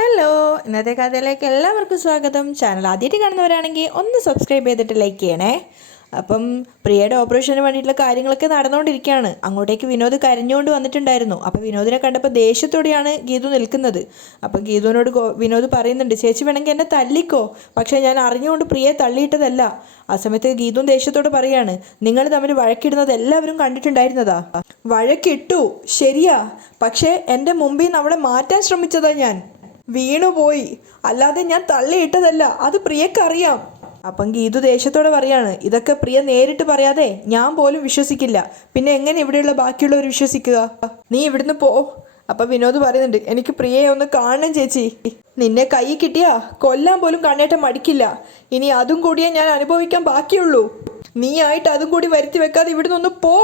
Hello, ഇന്നത്തെ കഥയിലേക്ക് എല്ലാവർക്കും സ്വാഗതം. ചാനൽ ആദ്യമായിട്ട് കാണുന്നവരാണെങ്കിൽ ഒന്ന് സബ്സ്ക്രൈബ് ചെയ്തിട്ട് ലൈക്ക് ചെയ്യണേ. അപ്പം പ്രിയയുടെ ഓപ്പറേഷന് വേണ്ടിയിട്ടുള്ള കാര്യങ്ങളൊക്കെ നടന്നുകൊണ്ടിരിക്കുകയാണ്. അങ്ങോട്ടേക്ക് വിനോദ് കരഞ്ഞുകൊണ്ട് വന്നിട്ടുണ്ടായിരുന്നു. അപ്പോൾ വിനോദിനെ കണ്ടപ്പോൾ ദേഷ്യത്തോടെയാണ് ഗീതു നിൽക്കുന്നത്. അപ്പോൾ ഗീതുവിനോട് വിനോദ് പറയുന്നുണ്ട്, ചേച്ചി വേണമെങ്കിൽ എന്നെ തല്ലിക്കോ, പക്ഷേ ഞാൻ അറിഞ്ഞുകൊണ്ട് പ്രിയയെ തള്ളിയിട്ടതല്ല. ആ സമയത്ത് ഗീതുവും ദേഷ്യത്തോട് പറയാണ്, നിങ്ങൾ തമ്മിൽ വഴക്കിടുന്നത് എല്ലാവരും കണ്ടിട്ടുണ്ടായിരുന്നതാ. വഴക്കിട്ടു, ശരിയാ, പക്ഷേ എൻ്റെ മുമ്പിൽ നിന്ന് അവളെ മാറ്റാൻ ശ്രമിച്ചതാ ഞാൻ. വീണുപോയി, അല്ലാതെ ഞാൻ തള്ളിയിട്ടതല്ല, അത് പ്രിയക്കറിയാം. അപ്പം ഗീതു ദേഷ്യത്തോടെ പറയാണ്, ഇതൊക്കെ പ്രിയ നേരിട്ട് പറയാതെ ഞാൻ പോലും വിശ്വസിക്കില്ല, പിന്നെ എങ്ങനെ ഇവിടെയുള്ള ബാക്കിയുള്ളവർ വിശ്വസിക്കുക? നീ ഇവിടുന്ന് പോ. അപ്പം വിനോദ് പറയുന്നുണ്ട്, എനിക്ക് പ്രിയയെ ഒന്ന് കാണണം ചേച്ചി. നിന്നെ കൈ കിട്ടിയാ കൊല്ലാൻ പോലും കണ്ണേട്ടം മടിക്കില്ല. ഇനി അതും കൂടിയേ ഞാൻ അനുഭവിക്കാൻ ബാക്കിയുള്ളൂ. നീ ആയിട്ട് അതും കൂടി വരുത്തി വെക്കാതെ ഇവിടുന്ന് ഒന്ന് പോ.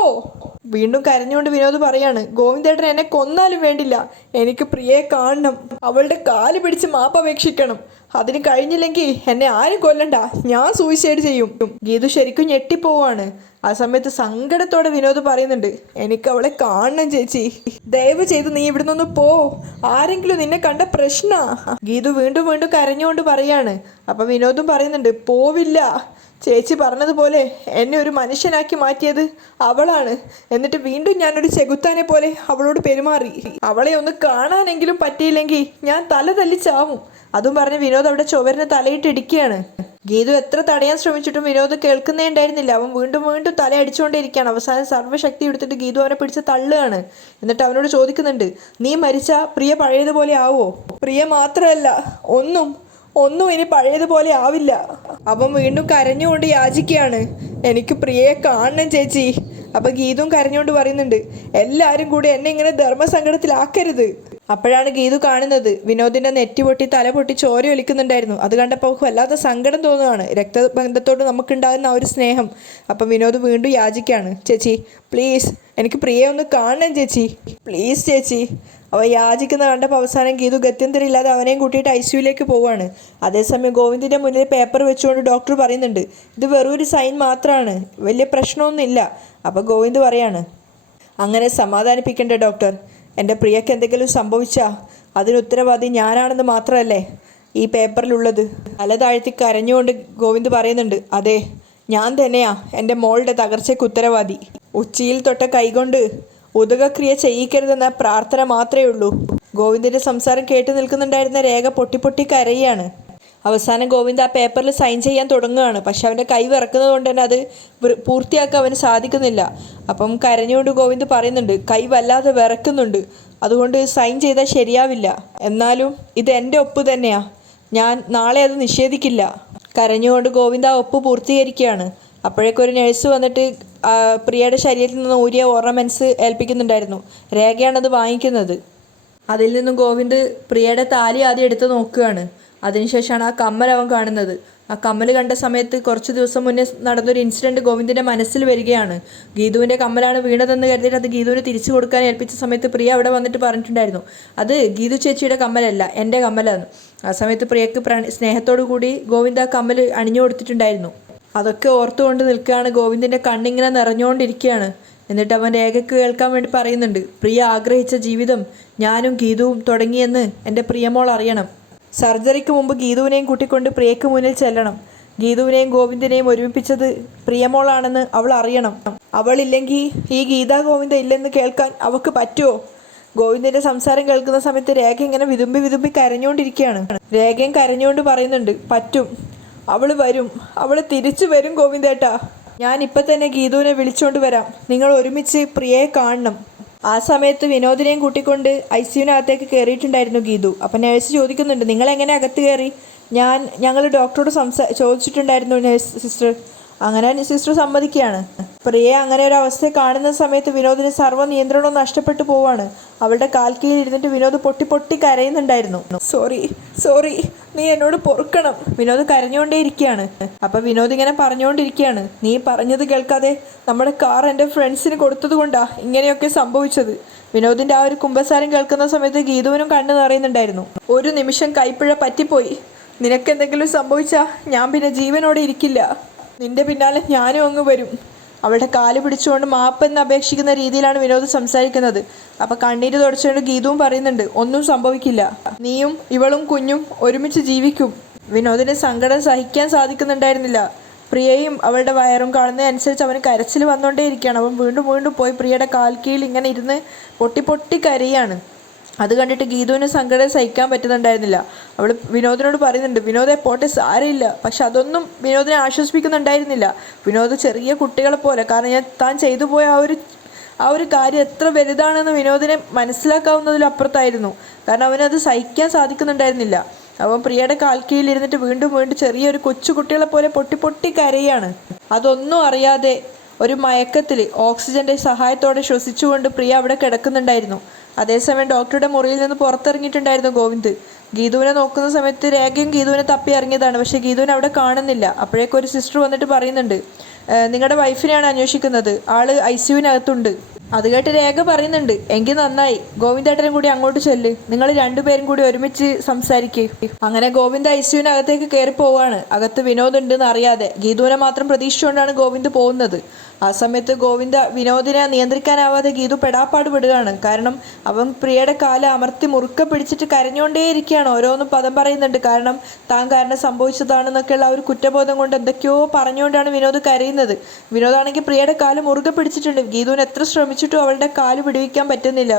വീണ്ടും കരഞ്ഞുകൊണ്ട് വിനോദ് പറയാണ്, ഗോവിന്ദേട്ടൻ എന്നെ കൊന്നാലും വേണ്ടില്ല, എനിക്ക് പ്രിയയെ കാണണം, അവളുടെ കാല് പിടിച്ച് മാപ്പപേക്ഷിക്കണം. അതിന് കഴിഞ്ഞില്ലെങ്കിൽ എന്നെ ആരും കൊല്ലണ്ട, ഞാൻ സൂയിസൈഡ് ചെയ്യും. ഗീതു ശരിക്കും ഞെട്ടിപ്പോവാണ്. ആ സമയത്ത് സങ്കടത്തോടെ വിനോദ് പറയുന്നുണ്ട്, എനിക്ക് അവളെ കാണണം ചേച്ചി, ദയവ് ചെയ്ത് നീ ഇവിടെ നിന്ന് പോ, ആരെങ്കിലും നിന്നെ കണ്ട പ്രശ്നാ. ഗീതു വീണ്ടും വീണ്ടും കരഞ്ഞുകൊണ്ട് പറയാണ്. അപ്പൊ വിനോദും പറയുന്നുണ്ട്, പോവില്ല, ചേച്ചി പറഞ്ഞതുപോലെ എന്നെ ഒരു മനുഷ്യനാക്കി മാറ്റിയത് അവളാണ്. എന്നിട്ട് വീണ്ടും ഞാനൊരു ചെകുത്താനെ പോലെ അവളോട് പെരുമാറി. അവളെ ഒന്ന് കാണാനെങ്കിലും പറ്റിയില്ലെങ്കിൽ ഞാൻ തല തല്ലിച്ചാവും. അതും പറഞ്ഞ് വിനോദ് അവിടെ ചുവരിന് തലയിട്ട് ഇടിക്കുകയാണ്. ഗീതു എത്ര തടയാൻ ശ്രമിച്ചിട്ടും വിനോദ് കേൾക്കുന്നേ ഉണ്ടായിരുന്നില്ല. അവൻ വീണ്ടും വീണ്ടും തല അടിച്ചുകൊണ്ടേയിരിക്കുകയാണ്. അവസാനം സർവ്വശക്തി എടുത്തിട്ട് ഗീതു അവനെ പിടിച്ച് തള്ളുകയാണ്. എന്നിട്ട് അവനോട് ചോദിക്കുന്നുണ്ട്, നീ മരിച്ചാ പ്രിയ പഴയതുപോലെ ആവോ? പ്രിയ മാത്രമല്ല, ഒന്നും ഇനി പഴയതുപോലെ ആവില്ല. അവൻ വീണ്ടും കരഞ്ഞുകൊണ്ട് യാചിക്കുകയാണ്, എനിക്ക് പ്രിയയെ കാണണം ചേച്ചി. അപ്പം ഗീതും കരഞ്ഞുകൊണ്ട് പറയുന്നുണ്ട്, എല്ലാവരും കൂടി എന്നെ ഇങ്ങനെ ധർമ്മസങ്കടത്തിലാക്കരുത്. അപ്പോഴാണ് ഗീതു കാണുന്നത്, വിനോദിൻ്റെ നെറ്റി പൊട്ടി തല പൊട്ടി ചോര ഒലിക്കുന്നുണ്ടായിരുന്നു. അത് കണ്ടപ്പോൾ വല്ലാത്ത സങ്കടം തോന്നുകയാണ്. രക്തബന്ധത്തോട് നമുക്കുണ്ടാകുന്ന ആ ഒരു സ്നേഹം. അപ്പം വിനോദ് വീണ്ടും യാചിക്കുകയാണ്, ചേച്ചി പ്ലീസ്, എനിക്ക് പ്രിയയെ ഒന്ന് കാണണം ചേച്ചി, പ്ലീസ് ചേച്ചി. അവ യാചിക്കുന്ന കണ്ടപ്പോൾ അവസാനം ഗീതു ഗത്യന്തരമില്ലാതെ അവനെയും കൂട്ടിയിട്ട് ICUലേക്ക് പോവുകയാണ്. അതേസമയം ഗോവിന്ദിൻ്റെ മുന്നിൽ പേപ്പർ വെച്ചുകൊണ്ട് ഡോക്ടർ പറയുന്നുണ്ട്, ഇത് വെറൊരു സൈൻ മാത്രമാണ്, വലിയ പ്രശ്നമൊന്നുമില്ല. അപ്പോൾ ഗോവിന്ദ് പറയാണ്, അങ്ങനെ സമാധാനിപ്പിക്കേണ്ട ഡോക്ടർ, എൻ്റെ പ്രിയക്ക് എന്തെങ്കിലും സംഭവിച്ചാൽ അതിന് ഉത്തരവാദി ഞാനാണെന്ന് മാത്രമല്ലേ ഈ പേപ്പറിലുള്ളത്? തല താഴ്ത്തി കരഞ്ഞുകൊണ്ട് ഗോവിന്ദ് പറയുന്നുണ്ട്, അതെ, ഞാൻ തന്നെയാ എൻ്റെ മോളുടെ തകർച്ചയ്ക്ക് ഉത്തരവാദി. ഉച്ചിയിൽ തൊട്ട കൈകൊണ്ട് ഉദകക്രിയ ചെയ്യിക്കരുതെന്ന പ്രാർത്ഥന മാത്രമേ ഉള്ളൂ. ഗോവിന്ദിൻ്റെ സംസാരം കേട്ടു നിൽക്കുന്നുണ്ടായിരുന്ന രേഖ പൊട്ടി കരയാണ്. അവസാനം ഗോവിന്ദ് ആ പേപ്പറിൽ സൈൻ ചെയ്യാൻ തുടങ്ങുകയാണ്. പക്ഷെ അവൻ്റെ കൈ വിറക്കുന്നത് കൊണ്ട് തന്നെ അത് പൂർത്തിയാക്കാൻ അവന് സാധിക്കുന്നില്ല. അപ്പം കരഞ്ഞുകൊണ്ട് ഗോവിന്ദ് പറയുന്നുണ്ട്, കൈ വല്ലാതെ വിറക്കുന്നുണ്ട്, അതുകൊണ്ട് സൈൻ ചെയ്താൽ ശരിയാവില്ല. എന്നാലും ഇത് എൻ്റെ ഒപ്പ് തന്നെയാ, ഞാൻ നാളെ അത് നിഷേധിക്കില്ല. കരഞ്ഞുകൊണ്ട് ഗോവിന്ദ് ആ ഒപ്പ് പൂർത്തീകരിക്കുകയാണ്. അപ്പോഴേക്കൊരു നഴ്സ് വന്നിട്ട് പ്രിയയുടെ ശരീരത്തിൽ നിന്ന് ഊരിയ ഓർണമെൻറ്റ്സ് ഏൽപ്പിക്കുന്നുണ്ടായിരുന്നു. രേഖയാണത് വാങ്ങിക്കുന്നത്. അതിൽ നിന്നും ഗോവിന്ദ് പ്രിയയുടെ താലി ആദ്യം എടുത്ത് നോക്കുകയാണ്. അതിനുശേഷമാണ് ആ കമ്മൽ അവൻ കാണുന്നത്. ആ കമ്മൽ കണ്ട സമയത്ത് കുറച്ച് ദിവസം മുന്നേ നടന്നൊരു ഇൻസിഡൻറ്റ് ഗോവിന്ദിൻ്റെ മനസ്സിൽ വരികയാണ്. ഗീതുവിൻ്റെ കമ്മലാണ് വീണതെന്ന് കരുതിയിട്ട് അത് ഗീതുവിന് തിരിച്ചു കൊടുക്കാൻ ഏൽപ്പിച്ച സമയത്ത് പ്രിയ അവിടെ വന്നിട്ട് പറഞ്ഞിട്ടുണ്ടായിരുന്നു, അത് ഗീതു ചേച്ചിയുടെ കമ്മലല്ല, എൻ്റെ കമ്മലാണ്. ആ സമയത്ത് പ്രിയക്ക് സ്നേഹത്തോടു കൂടി ഗോവിന്ദ് ആ കമ്മൽ അണിഞ്ഞു കൊടുത്തിട്ടുണ്ടായിരുന്നു. അതൊക്കെ ഓർത്തുകൊണ്ട് നിൽക്കുകയാണ്. ഗോവിന്ദിൻ്റെ കണ്ണിങ്ങനെ നിറഞ്ഞുകൊണ്ടിരിക്കുകയാണ്. എന്നിട്ട് അവൻ രേഖയ്ക്ക് കേൾക്കാൻ വേണ്ടി പറയുന്നുണ്ട്, പ്രിയ ആഗ്രഹിച്ച ജീവിതം ഞാനും ഗീതുവും തുടങ്ങിയെന്ന് എൻ്റെ പ്രിയമോൾ അറിയണം. സർജറിക്ക് മുമ്പ് ഗീതുവിനെയും കൂട്ടിക്കൊണ്ട് പ്രിയയ്ക്ക് മുന്നിൽ ചെല്ലണം. ഗീതുവിനെയും ഗോവിന്ദിനെയും ഒരുമിപ്പിച്ചത് പ്രിയമോളാണെന്ന് അവൾ അറിയണം. അവളില്ലെങ്കിൽ ഈ ഗീതാ ഗോവിന്ദ ഇല്ലെന്ന് കേൾക്കാൻ അവൾക്ക് പറ്റുമോ? ഗോവിന്ദിൻ്റെ സംസാരം കേൾക്കുന്ന സമയത്ത് രേഖ ഇങ്ങനെ വിതുമ്പി കരഞ്ഞുകൊണ്ടിരിക്കുകയാണ്. രേഖയും കരഞ്ഞുകൊണ്ട് പറയുന്നുണ്ട്, പറ്റും, അവൾ വരും, അവൾ തിരിച്ചു വരും ഗോവിന്ദേട്ടാ. ഞാൻ ഇപ്പം തന്നെ ഗീതുവിനെ വിളിച്ചുകൊണ്ട് വരാം, നിങ്ങൾ ഒരുമിച്ച് പ്രിയയെ കാണണം. ആ സമയത്ത് വിനോദിനെയും കൂട്ടിക്കൊണ്ട് ICUവിനകത്തേക്ക് കയറിയിട്ടുണ്ടായിരുന്നു ഗീതു. അപ്പം നേഴ്സ് ചോദിക്കുന്നുണ്ട്, നിങ്ങളെങ്ങനെ അകത്ത് കയറി? ഞങ്ങൾ ഡോക്ടറോട് ചോദിച്ചിട്ടുണ്ടായിരുന്നു നേഴ്സ് സിസ്റ്റർ. അങ്ങനെ സിസ്റ്റർ സമ്മതിക്കുകയാണ്. പ്രിയയെ അങ്ങനെ ഒരു അവസ്ഥയെ കാണുന്ന സമയത്ത് വിനോദിന് സർവ്വ നിയന്ത്രണവും നഷ്ടപ്പെട്ടു പോവാണ്. അവളുടെ കാൽ കീഴിൽ ഇരുന്നിട്ട് വിനോദ് പൊട്ടി കരയുന്നുണ്ടായിരുന്നു. സോറി, നീ എന്നോട് പൊറുക്കണം. വിനോദ് കരഞ്ഞുകൊണ്ടേയിരിക്കുകയാണ്. അപ്പം വിനോദ് ഇങ്ങനെ പറഞ്ഞുകൊണ്ടിരിക്കുകയാണ്, നീ പറഞ്ഞത് കേൾക്കാതെ നമ്മുടെ കാർ എൻ്റെ ഫ്രണ്ട്സിന് കൊടുത്തത് കൊണ്ടാണ് ഇങ്ങനെയൊക്കെ സംഭവിച്ചത്. വിനോദിൻ്റെ ആ ഒരു കുമ്പസാരം കേൾക്കുന്ന സമയത്ത് ഗീതുവിനും കണ്ണ് നിറയുന്നുണ്ടായിരുന്നു. ഒരു നിമിഷം കൈപ്പിഴ പറ്റിപ്പോയി, നിനക്കെന്തെങ്കിലും സംഭവിച്ചാൽ ഞാൻ പിന്നെ ജീവനോടെ ഇരിക്കില്ല, നിന്റെ പിന്നാലെ ഞാനും അങ്ങ് വരും. അവളുടെ കാല് പിടിച്ചുകൊണ്ട് മാപ്പെന്ന് അപേക്ഷിക്കുന്ന രീതിയിലാണ് വിനോദ് സംസാരിക്കുന്നത്. അപ്പം കണ്ണീര് തുടച്ചുകൊണ്ട് ഗീതുവും പറയുന്നുണ്ട്, ഒന്നും സംഭവിക്കില്ല, നീയും ഇവളും കുഞ്ഞും ഒരുമിച്ച് ജീവിക്കും. വിനോദിന് സങ്കടം സഹിക്കാൻ സാധിക്കുന്നുണ്ടായിരുന്നില്ല. പ്രിയയും അവളുടെ വയറും കാണുന്നതനുസരിച്ച് അവന് കരച്ചിൽ വന്നുകൊണ്ടേയിരിക്കുകയാണ്. അവൻ വീണ്ടും വീണ്ടും പോയി പ്രിയയുടെ കാൽക്കീഴിൽ ഇങ്ങനെ ഇരുന്ന് പൊട്ടി പൊട്ടി കരയാണ്. അത് കണ്ടിട്ട് ഗീതുവിന് സങ്കടം സഹിക്കാൻ പറ്റുന്നുണ്ടായിരുന്നില്ല. അവൾ വിനോദിനോട് പറയുന്നുണ്ട്, വിനോദെ പോട്ടെ, സാരമില്ല. പക്ഷെ അതൊന്നും വിനോദിനെ ആശ്വസിപ്പിക്കുന്നുണ്ടായിരുന്നില്ല. വിനോദ് ചെറിയ കുട്ടികളെ പോലെ, കാരണം താൻ ചെയ്തു പോയ ആ ഒരു കാര്യം എത്ര വലുതാണെന്ന് വിനോദിനെ മനസ്സിലാക്കാവുന്നതിലപ്പുറത്തായിരുന്നു. കാരണം അവനത് സഹിക്കാൻ സാധിക്കുന്നുണ്ടായിരുന്നില്ല. അവൻ പ്രിയയുടെ കാൽക്കീഴിൽ ഇരുന്നിട്ട് വീണ്ടും വീണ്ടും ചെറിയൊരു കൊച്ചു കുട്ടികളെ പോലെ പൊട്ടി പൊട്ടി കരയാണ്. അതൊന്നും അറിയാതെ ഒരു മയക്കത്തിൽ ഓക്സിജന്റെ സഹായത്തോടെ ശ്വസിച്ചുകൊണ്ട് പ്രിയ അവിടെ കിടക്കുന്നുണ്ടായിരുന്നു. അതേസമയം ഡോക്ടറുടെ മുറിയിൽ നിന്ന് പുറത്തിറങ്ങിയിട്ടുണ്ടായിരുന്നു ഗോവിന്ദ്. ഗീതുവിനെ നോക്കുന്ന സമയത്ത് രേഖയും ഗീതുവിനെ തപ്പി ഇറങ്ങിയതാണ്. പക്ഷേ ഗീതുവിനെ അവിടെ കാണുന്നില്ല. അപ്പോഴേക്കും ഒരു സിസ്റ്റർ വന്നിട്ട് പറയുന്നുണ്ട്, നിങ്ങളുടെ വൈഫിനെയാണ് അന്വേഷിക്കുന്നത്, ആള് ICUവിനകത്തുണ്ട്. അത് കേട്ട് രേഖ പറയുന്നുണ്ട്, എങ്കിൽ നന്നായി, ഗോവിന്ദേട്ടനും കൂടി അങ്ങോട്ട് ചെല്ല്, നിങ്ങൾ രണ്ടുപേരും കൂടി ഒരുമിച്ച് സംസാരിക്കുക. അങ്ങനെ ഗോവിന്ദ് ICUവിനകത്തേക്ക് കയറി പോവാണ്. അകത്ത് വിനോദ് ഉണ്ടെന്ന് അറിയാതെ. ഗീതുവിനെ മാത്രം പ്രതീക്ഷിച്ചുകൊണ്ടാണ് ഗോവിന്ദ് പോകുന്നത്. ആ സമയത്ത് വിനോദിനെ നിയന്ത്രിക്കാനാവാതെ ഗീതു പെടാപ്പാട് പെടുകയാണ്. കാരണം അവൻ പ്രിയയുടെ കാല് അമർത്തി മുറുക്കെ പിടിച്ചിട്ട് കരഞ്ഞുകൊണ്ടേയിരിക്കുകയാണ്. ഓരോന്നും പദം പറയുന്നുണ്ട്. കാരണം താൻ കാരണം സംഭവിച്ചതാണെന്നൊക്കെയുള്ള ആ ഒരു കുറ്റബോധം കൊണ്ട് എന്തൊക്കെയോ പറഞ്ഞുകൊണ്ടാണ് വിനോദ് കരയുന്നത്. വിനോദാണെങ്കിൽ പ്രിയയുടെ കാല് മുറുകെ പിടിച്ചിട്ടുണ്ട്. ഗീതുവിന് എത്ര ശ്രമിച്ചിട്ടും അവളുടെ കാല് പിടിവിക്കാൻ പറ്റുന്നില്ല.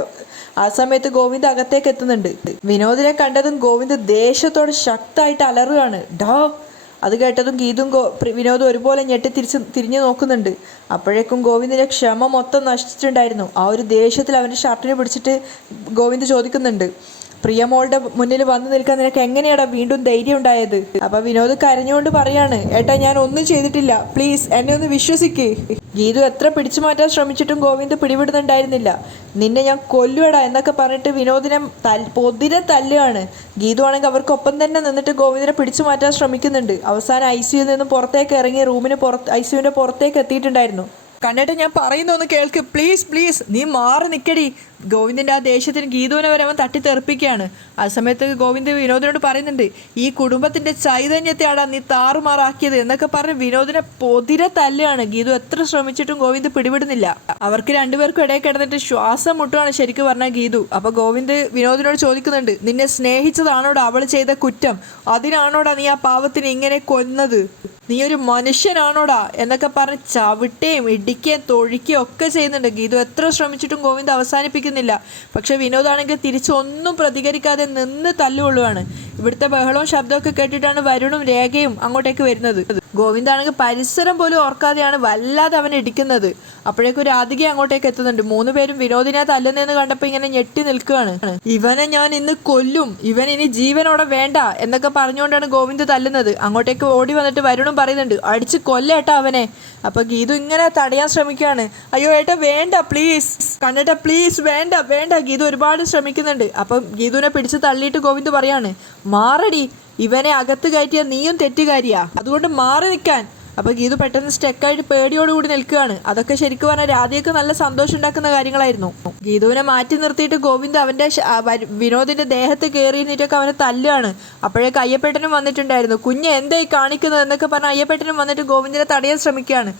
ആ സമയത്ത് ഗോവിന്ദ് അകത്തേക്ക് എത്തുന്നുണ്ട്. വിനോദിനെ കണ്ടതും ഗോവിന്ദ് ദേഷ്യത്തോടെ ശക്തമായിട്ട് അലറുകയാണ്. ഡാ. അത് കേട്ടതും ഗീതും വിനോദും ഒരുപോലെ തിരിഞ്ഞു നോക്കുന്നുണ്ട്. അപ്പോഴേക്കും ഗോവിന്ദിൻ്റെ ക്ഷമ മൊത്തം നശിച്ചിട്ടുണ്ടായിരുന്നു. ആ ഒരു ദേഷ്യത്തിൽ അവൻ്റെ ഷർട്ടിനെ പിടിച്ചിട്ട് ഗോവിന്ദ് ചോദിക്കുന്നുണ്ട്, പ്രിയമോളുടെ മുന്നിൽ വന്നു നിൽക്കാൻ നിനക്ക് എങ്ങനെയാടാ വീണ്ടും ധൈര്യം ഉണ്ടായത്? അപ്പം വിനോദ് കരഞ്ഞുകൊണ്ട് പറയാണ്, ഏട്ടാ ഞാൻ ഒന്നും ചെയ്തിട്ടില്ല, പ്ലീസ് എന്നെ ഒന്ന് വിശ്വസിക്ക്. ഗീതു എത്ര പിടിച്ചു മാറ്റാൻ ശ്രമിച്ചിട്ടും ഗോവിന്ദ് പിടിവിടുന്നുണ്ടായിരുന്നില്ല. നിന്നെ ഞാൻ കൊല്ലുവടാ എന്നൊക്കെ പറഞ്ഞിട്ട് വിനോദിനെ പൊതിരെ തല്ലുകയാണ്. ഗീതു ആണെങ്കിൽ അവർക്കൊപ്പം തന്നെ നിന്നിട്ട് ഗോവിന്ദിനെ പിടിച്ചു മാറ്റാൻ ശ്രമിക്കുന്നുണ്ട്. അവസാനം ICUവിൽ നിന്ന് പുറത്തേക്ക് ഇറങ്ങി ICUവിൻ്റെ പുറത്തേക്ക് എത്തിയിട്ടുണ്ടായിരുന്നു. കണ്ടിട്ട് ഞാൻ പറയുന്നൊന്ന് കേൾക്ക്, പ്ലീസ് പ്ലീസ്, നീ മാറി നിൽക്കടി. ഗോവിന്ദിൻ്റെ ആ ദേഷ്യത്തിന് ഗീതുവിനെ വരെ അവൻ തട്ടിത്തെറിപ്പിക്കുകയാണ്. ആ സമയത്ത് ഗോവിന്ദ് വിനോദിനോട് പറയുന്നുണ്ട്, ഈ കുടുംബത്തിൻ്റെ ചൈതന്യത്തെയാടാ നീ താറുമാറാക്കിയത് എന്നൊക്കെ പറഞ്ഞ് വിനോദിനെ പൊതിരെ തല്ലുകയാണ്. ഗീതു എത്ര ശ്രമിച്ചിട്ടും ഗോവിന്ദ് പിടിവിടുന്നില്ല. അവർക്ക് രണ്ടുപേർക്കും ഇടയിൽ കിടന്നിട്ട് ശ്വാസം മുട്ടുകയാണ് ശരിക്കും പറഞ്ഞാൽ ഗീതു. അപ്പോൾ ഗോവിന്ദ് വിനോദിനോട് ചോദിക്കുന്നുണ്ട്, നിന്നെ സ്നേഹിച്ചതാണോടാ അവൾ ചെയ്ത കുറ്റം? അതിനാണോടാ നീ ആ പാവത്തിന് ഇങ്ങനെ കൊന്നത്? നീ ഒരു മനുഷ്യനാണോടാ എന്നൊക്കെ പറഞ്ഞ് ചവിട്ടുകയും ഇടിക്കുകയും തൊഴിക്കുകയും ഒക്കെ ചെയ്യുന്നുണ്ട്. ഗീതു എത്ര ശ്രമിച്ചിട്ടും ഗോവിന്ദ് അവസാനിപ്പിക്കുന്നില്ല. പക്ഷെ വിനോദാണെങ്കിൽ തിരിച്ചൊന്നും പ്രതികരിക്കാതെ നിന്ന് തല്ലുകൊള്ളുകയാണ്. ഇവിടുത്തെ ബഹളവും ശബ്ദമൊക്കെ കേട്ടിട്ടാണ് വരുണും രേഖയും അങ്ങോട്ടേക്ക് വരുന്നത്. ഗോവിന്ദാണെങ്കിൽ പരിസരം പോലും ഓർക്കാതെയാണ് വല്ലാതെ അവൻ ഇടിക്കുന്നത്. അപ്പോഴേക്കും രാധിക അങ്ങോട്ടേക്ക് എത്തുന്നുണ്ട്. 3 പേരും വിനോദിനെ തല്ലുന്നതെന്ന് കണ്ടപ്പോൾ ഇങ്ങനെ ഞെട്ടി നിൽക്കുകയാണ്. ഇവനെ ഞാൻ ഇന്ന് കൊല്ലും, ഇവൻ ഇനി ജീവനോടെ വേണ്ട എന്നൊക്കെ പറഞ്ഞുകൊണ്ടാണ് ഗോവിന്ദ് തല്ലുന്നത്. അങ്ങോട്ടേക്ക് ഓടി വന്നിട്ട് വരുണും പറയുന്നുണ്ട്, അടിച്ച് കൊല്ലേട്ടാ അവനെ. അപ്പൊ ഗീതു ഇങ്ങനെ തടയാൻ ശ്രമിക്കുകയാണ്. അയ്യോ ഏട്ടാ വേണ്ട, പ്ലീസ് കണ്ണേട്ടാ, പ്ലീസ് വേണ്ട വേണ്ട. ഗീതു ഒരുപാട് ശ്രമിക്കുന്നുണ്ട്. അപ്പം ഗീതുവിനെ പിടിച്ച് തള്ളിയിട്ട് ഗോവിന്ദ് പറയാണ്, മാറടി, ഇവനെ അകത്ത് കയറ്റിയ നീയും തെറ്റുകാരിയാ, അതുകൊണ്ട് മാറി നിൽക്കാൻ. അപ്പോൾ ഗീതു പെട്ടെന്ന് സ്റ്റെക്കായിട്ട് പേടിയോടുകൂടി നിൽക്കുകയാണ്. അതൊക്കെ ശരിക്കും പറഞ്ഞാൽ രാധയൊക്കെ നല്ല സന്തോഷം ഉണ്ടാക്കുന്ന കാര്യങ്ങളായിരുന്നു. ഗീതുവിനെ മാറ്റി നിർത്തിയിട്ട് ഗോവിന്ദ് അവൻ്റെ വിനോദിൻ്റെ ദേഹത്ത് കയറി നിന്നിട്ടൊക്കെ അവനെ തല്ലുകയാണ്. അപ്പോഴേക്ക് അയ്യപ്പേട്ടനും വന്നിട്ടുണ്ടായിരുന്നു. കുഞ്ഞ് എന്തായി കാണിക്കുന്നത് എന്നൊക്കെ പറഞ്ഞ് അയ്യപ്പേട്ടനും വന്നിട്ട് ഗോവിന്ദിനെ തടയാൻ ശ്രമിക്കുകയാണ്.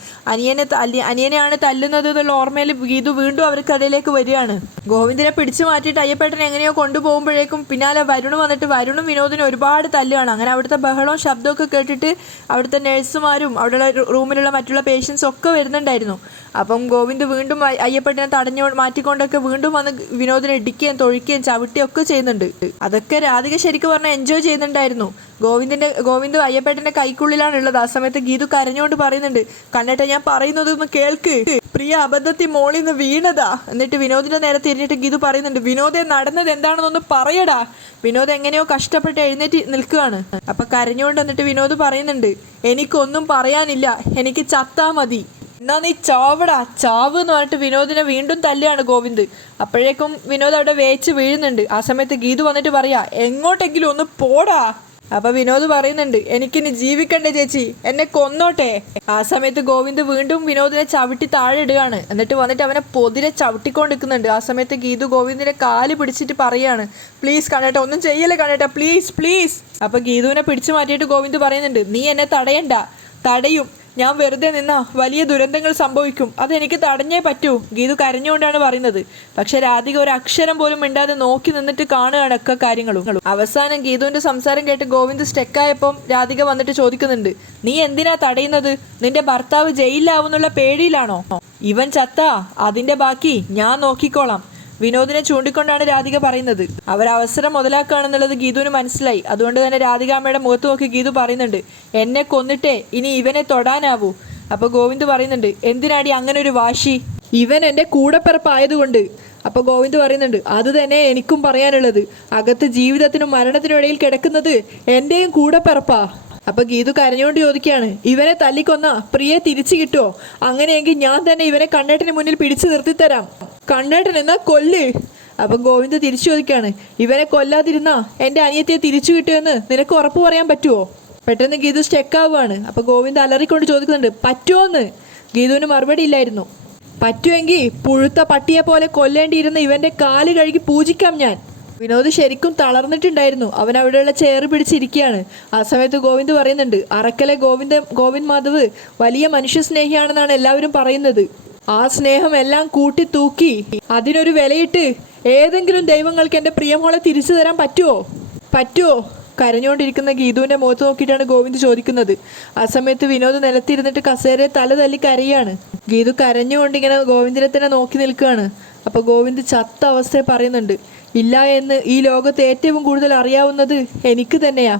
അനിയനെയാണ് തല്ലുന്നത് എന്നുള്ള ഓർമ്മയിൽ ഗീതു വീണ്ടും അവർക്കിടയിലേക്ക് വരികയാണ്. ഗോവിന്ദിനെ പിടിച്ചു മാറ്റിയിട്ട് അയ്യപ്പേട്ടൻ എങ്ങനെയോ കൊണ്ടുപോകുമ്പോഴേക്കും പിന്നാലെ വരുണും വന്നിട്ട് വരുണും വിനോദിനെ ഒരുപാട് തല്ലുകയാണ്. അങ്ങനെ അവിടുത്തെ ബഹളവും ശബ്ദമൊക്കെ കേട്ടിട്ട് അവിടുത്തെ നഴ്സുമാരും അവിടെയുള്ള റൂമിലുള്ള മറ്റുള്ള പേഷ്യൻസും ഒക്കെ വരുന്നുണ്ടായിരുന്നു. അപ്പം ഗോവിന്ദ് വീണ്ടും അയ്യപ്പേട്ടനെ മാറ്റിക്കൊണ്ടൊക്കെ വീണ്ടും വന്ന് വിനോദിനെ ഇടിക്കുകയും തൊഴിക്കുകയും ചവിട്ടുകയും ഒക്കെ ചെയ്യുന്നുണ്ട്. അതൊക്കെ രാധിക ശരിക്കും പറഞ്ഞാൽ എൻജോയ് ചെയ്യുന്നുണ്ടായിരുന്നു. ഗോവിന്ദ് അയ്യപ്പേട്ടൻ്റെ കൈക്കുള്ളിലാണ് ഉള്ളത്. ആ സമയത്ത് ഗീതു കരഞ്ഞുകൊണ്ട് പറയുന്നുണ്ട്, കണ്ണേട്ട ഞാൻ പറയുന്നതൊന്ന് കേൾക്ക്, പ്രിയ അബദ്ധത്തിൽ മോളിൽ നിന്ന് വീണതാ. എന്നിട്ട് വിനോദിന്റെ നേരെ തിരിഞ്ഞിട്ട് ഗീതു പറയുന്നുണ്ട്, വിനോദെ നടന്നത് എന്താണെന്നൊന്ന് പറയടാ. വിനോദ് എങ്ങനെയോ കഷ്ടപ്പെട്ട് എഴുന്നേറ്റ് നിൽക്കുകയാണ്. അപ്പൊ കരഞ്ഞുകൊണ്ട് എന്നിട്ട് വിനോദ് പറയുന്നുണ്ട്, എനിക്കൊന്നും പറയാനില്ല, എനിക്ക് ചത്താ മതി, എന്നാ നീ ചാവടാ, ചാവ് എന്ന് പറഞ്ഞിട്ട് വിനോദിനെ വീണ്ടും തല്ലുകയാണ് ഗോവിന്ദ്. അപ്പോഴേക്കും വിനോദ് അവിടെ വേച്ച് വീഴുന്നുണ്ട്. ആ സമയത്ത് ഗീതു വന്നിട്ട് പറയാ, എങ്ങോട്ടെങ്കിലും ഒന്ന് പോടാ. അപ്പൊ വിനോദ് പറയുന്നുണ്ട്, എനിക്കിനി ജീവിക്കണ്ടേ ചേച്ചി, എന്നെ കൊന്നോട്ടെ. ആ സമയത്ത് ഗോവിന്ദ് വീണ്ടും വിനോദിനെ ചവിട്ടി താഴെ ഇടുകയാണ്. എന്നിട്ട് വന്നിട്ട് അവനെ പൊതിരെ ചവിട്ടിക്കൊണ്ടിരിക്കുന്നുണ്ട്. ആ സമയത്ത് ഗീതു ഗോവിന്ദിന്റെ കാല് പിടിച്ചിട്ട് പറയാണ്, പ്ലീസ് കണ്ണേട്ട, ഒന്നും ചെയ്യല്ലേ കണ്ണേട്ട, പ്ലീസ് പ്ലീസ്. അപ്പൊ ഗീതുവിനെ പിടിച്ചു മാറ്റിയിട്ട് ഗോവിന്ദ് പറയുന്നുണ്ട്, നീ എന്നെ തടയണ്ട, തടയും, ഞാൻ വെറുതെ നിന്നാ വലിയ ദുരന്തങ്ങൾ സംഭവിക്കും, അതെനിക്ക് തടഞ്ഞേ പറ്റൂ. ഗീതു കരഞ്ഞുകൊണ്ടാണ് പറയുന്നത്. പക്ഷെ രാധിക ഒരു അക്ഷരം പോലും മിണ്ടാതെ നോക്കി നിന്നിട്ട് കാണുകയാണ് ഒക്കെ കാര്യങ്ങളും. അവസാനം ഗീതുവിന്റെ സംസാരം കേട്ട് ഗോവിന്ദ് സ്റ്റെക്കായപ്പം രാധിക വന്നിട്ട് ചോദിക്കുന്നുണ്ട്, നീ എന്തിനാ തടയുന്നത്? നിന്റെ ഭർത്താവ് ജയിലിലാവുന്നുള്ള പേടിയിലാണോ? ഇവൻ ചത്താ അതിന്റെ ബാക്കി ഞാൻ നോക്കിക്കോളാം. വിനോദിനെ ചൂണ്ടിക്കൊണ്ടാണ് രാധിക പറയുന്നത്. അവരവസരം മുതലാക്കുകയാണെന്നുള്ളത് ഗീതുവിന് മനസ്സിലായി. അതുകൊണ്ട് തന്നെ രാധികാമ്മയുടെ മുഖത്ത് നോക്കി ഗീതു പറയുന്നുണ്ട്, എന്നെ കൊന്നിട്ടേ ഇനി ഇവനെ തൊടാനാവൂ. അപ്പോൾ ഗോവിന്ദ് പറയുന്നുണ്ട്, എന്തിനാടി അങ്ങനെ ഒരു വാശി? ഇവൻ എൻ്റെ കൂടപ്പിറപ്പായതുകൊണ്ട്. അപ്പോൾ ഗോവിന്ദ് പറയുന്നുണ്ട്, അത് തന്നെ എനിക്കും പറയാനുള്ളത്. അകത്ത് ജീവിതത്തിനും മരണത്തിനും ഇടയിൽ കിടക്കുന്നത് എൻ്റെയും കൂടപ്പിറപ്പാ. അപ്പൊ ഗീതു കരഞ്ഞുകൊണ്ട് ചോദിക്കുകയാണ്, ഇവനെ തല്ലിക്കൊന്ന പ്രിയെ തിരിച്ചു കിട്ടുമോ? അങ്ങനെയെങ്കിൽ ഞാൻ തന്നെ ഇവനെ കണ്ണേട്ടന് മുന്നിൽ പിടിച്ചു നിർത്തിത്തരാം. കണ്ണേട്ടൻ എന്നാ കൊല്ല്. അപ്പൊ ഗോവിന്ദ് തിരിച്ചു ചോദിക്കുകയാണ്, ഇവനെ കൊല്ലാതിരുന്നാ എൻ്റെ അനിയത്തിയെ തിരിച്ചു കിട്ടുമെന്ന് നിനക്ക് ഉറപ്പ് പറയാൻ പറ്റുമോ? പെട്ടെന്ന് ഗീതു സ്റ്റെക്കാവുകയാണ്. അപ്പൊ ഗോവിന്ദ് അലറിക്കൊണ്ട് ചോദിക്കുന്നുണ്ട്, പറ്റുമോന്ന്? ഗീതുവിന് മറുപടി ഇല്ലായിരുന്നു. പറ്റുമെങ്കിൽ പുഴുത്ത പട്ടിയെ പോലെ കൊല്ലേണ്ടിയിരുന്ന ഇവന്റെ കാല് കഴുകി പൂജിക്കാം ഞാൻ. വിനോദ് ശരിക്കും തളർന്നിട്ടുണ്ടായിരുന്നു. അവൻ അവിടെയുള്ള ചെയർ പിടിച്ചിരിക്കുകയാണ്. ആ സമയത്ത് ഗോവിന്ദ് പറയുന്നുണ്ട്, അറക്കലെ ഗോവിന്ദ് മാധവ് വലിയ മനുഷ്യസ്നേഹിയാണെന്നാണ് എല്ലാവരും പറയുന്നത്. ആ സ്നേഹം എല്ലാം കൂട്ടി തൂക്കി അതിനൊരു വിലയിട്ട് ഏതെങ്കിലും ദൈവങ്ങൾക്ക് എൻ്റെ പ്രിയമോളെ തിരിച്ചു തരാൻ പറ്റുമോ? കരഞ്ഞുകൊണ്ടിരിക്കുന്ന ഗീതുവിൻ്റെ മുഖത്ത് നോക്കിയിട്ടാണ് ഗോവിന്ദ് ചോദിക്കുന്നത്. ആ സമയത്ത് വിനോദ് നിലത്തിരുന്നിട്ട് കസേരയെ തല തല്ലി കരയാണ്. ഗീതു കരഞ്ഞുകൊണ്ടിങ്ങനെ ഗോവിന്ദിനെ തന്നെ നോക്കി നിൽക്കുകയാണ്. അപ്പോൾ ഗോവിന്ദ് ചത്ത അവസ്ഥയെ പറയുന്നുണ്ട്, ഇല്ല എന്ന് ഈ ലോകത്ത് ഏറ്റവും കൂടുതൽ അറിയാവുന്നത് എനിക്ക് തന്നെയാ.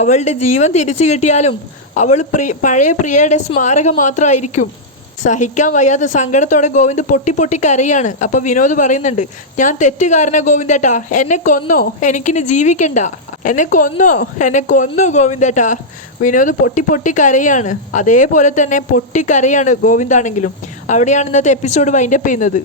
അവളുടെ ജീവൻ തിരിച്ചു കിട്ടിയാലും അവൾ പഴയ പ്രിയയുടെ സ്മാരകം മാത്രമായിരിക്കും. സഹിക്കാൻ വയ്യാത്ത സങ്കടത്തോടെ ഗോവിന്ദ് പൊട്ടി കരയാണ്. അപ്പോൾ വിനോദ് പറയുന്നുണ്ട്, ഞാൻ തെറ്റുകാരനാ ഗോവിന്ദേട്ടാ, എന്നെ കൊന്നോ, എനിക്കിനി ജീവിക്കണ്ട, എന്നെ കൊന്നോ ഗോവിന്ദേട്ടാ. വിനോദ് പൊട്ടി കരയാണ്. അതേപോലെ തന്നെ പൊട്ടിക്കരയാണ് ഗോവിന്ദാണെങ്കിലും. അവിടെയാണ് ഇന്നത്തെ എപ്പിസോഡ് വൈൻഡപ്പ് ചെയ്യുന്നത്.